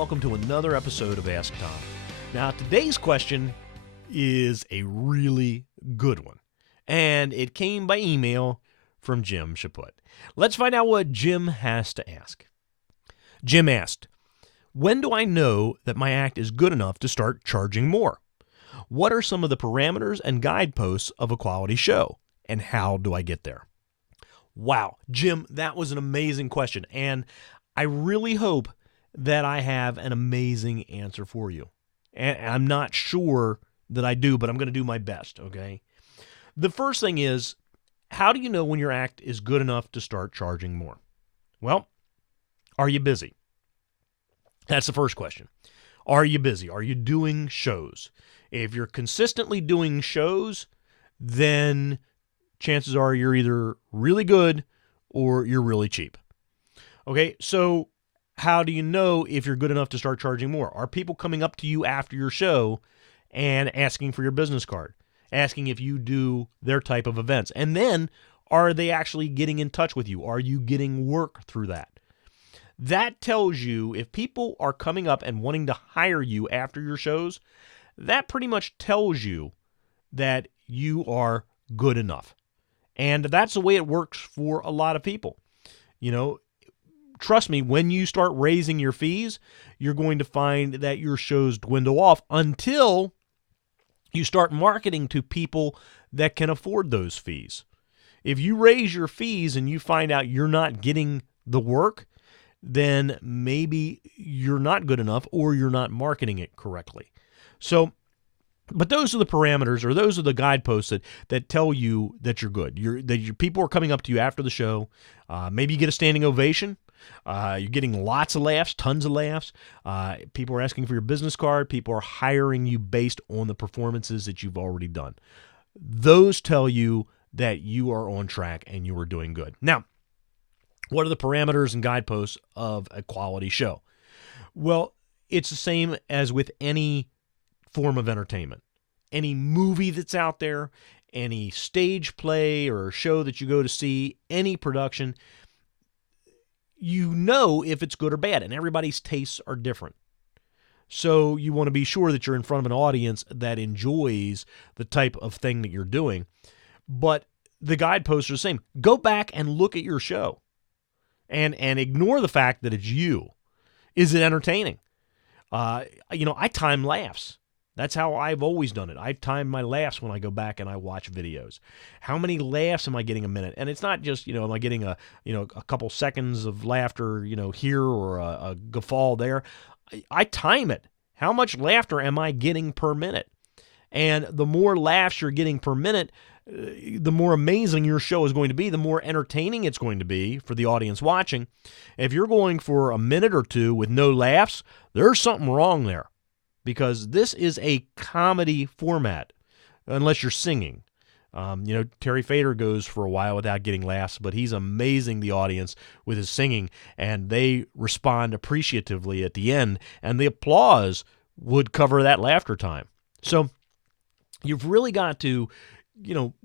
welcome to another episode of Ask Tom. Now, today's question is a really good one, and it came by email from Jim Chaput. Let's find out what Jim has to ask. Jim asked, when do I know that my act is good enough to start charging more? What are some of the parameters and guideposts of a quality show, and how do I get there? Wow, Jim, that was an amazing question, and I really hope that I have an amazing answer for you. And I'm not sure that I do, but I'm going to do my best, okay? The first thing is, how do you know when your act is good enough to start charging more? Well, are you busy? That's the first question. Are you busy? Are you doing shows? If you're consistently doing shows, then chances are you're either really good or you're really cheap. Okay, so how do you know if you're good enough to start charging more? Are people coming up to you after your show and asking for your business card, asking if you do their type of events? And then, are they actually getting in touch with you? Are you getting work through that? That tells you if people are coming up and wanting to hire you after your shows, that pretty much tells you that you are good enough. And that's the way it works for a lot of people. You know, trust me, when you start raising your fees, you're going to find that your shows dwindle off until you start marketing to people that can afford those fees. If you raise your fees and you find out you're not getting the work, then maybe you're not good enough or you're not marketing it correctly. So, but those are the parameters, or those are the guideposts that tell you that you're good. Your people are coming up to you after the show. Maybe you get a standing ovation. You're getting lots of laughs, tons of laughs. People are asking for your business card. People are hiring you based on the performances that you've already done. Those tell you that you are on track and you are doing good. Now, what are the parameters and guideposts of a quality show? Well, it's the same as with any form of entertainment. Any movie that's out there, any stage play or show that you go to see, any production, you know if it's good or bad, and everybody's tastes are different. So you want to be sure that you're in front of an audience that enjoys the type of thing that you're doing. But the guideposts are the same. Go back and look at your show and ignore the fact that it's you. Is it entertaining? I time laughs. That's how I've always done it. I time my laughs when I go back and I watch videos. How many laughs am I getting a minute? And it's not just, am I getting a couple seconds of laughter, here, or a guffaw there. I time it. How much laughter am I getting per minute? And the more laughs you're getting per minute, the more amazing your show is going to be, the more entertaining it's going to be for the audience watching. If you're going for a minute or two with no laughs, there's something wrong there. Because this is a comedy format, unless you're singing. Terry Fader goes for a while without getting laughs, but he's amazing the audience with his singing, and they respond appreciatively at the end, and the applause would cover that laughter time. So you've really got to,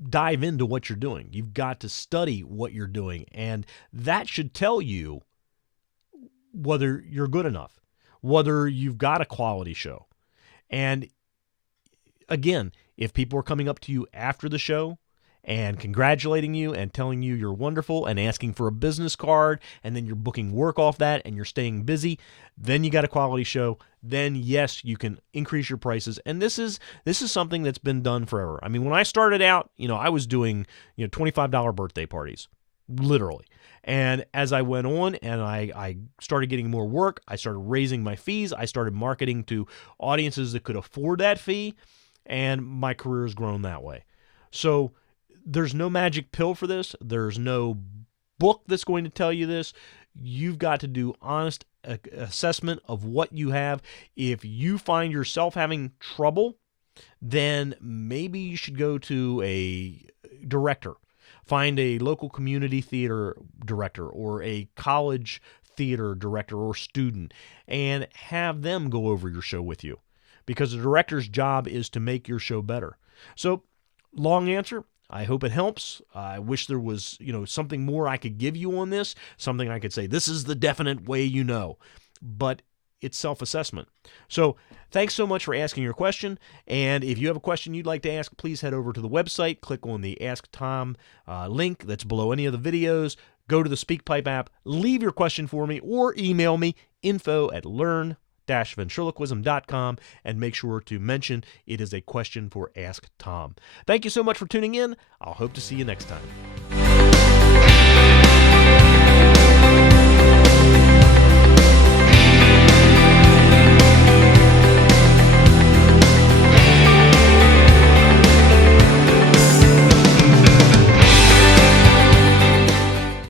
dive into what you're doing. You've got to study what you're doing, and that should tell you whether you're good enough, whether you've got a quality show. And again, if people are coming up to you after the show and congratulating you and telling you you're wonderful and asking for a business card, and then you're booking work off that and you're staying busy, then you got a quality show. Then yes, you can increase your prices. And this is something that's been done forever. I mean, when I started out, I was doing, $25 birthday parties, literally. And as I went on and I started getting more work, I started raising my fees. I started marketing to audiences that could afford that fee, and my career has grown that way. So there's no magic pill for this. There's no book that's going to tell you this. You've got to do honest assessment of what you have. If you find yourself having trouble, then maybe you should go to a director. Find a local community theater director or a college theater director or student and have them go over your show with you, because the director's job is to make your show better. So, long answer, I hope it helps. I wish there was, something more I could give you on this, something I could say, this is the definite way But it's self-assessment. So thanks so much for asking your question. And if you have a question you'd like to ask, please head over to the website, click on the Ask Tom link that's below any of the videos, go to the SpeakPipe app, leave your question for me, or email me, info@learn-ventriloquism.com, and make sure to mention it is a question for Ask Tom. Thank you so much for tuning in. I'll hope to see you next time.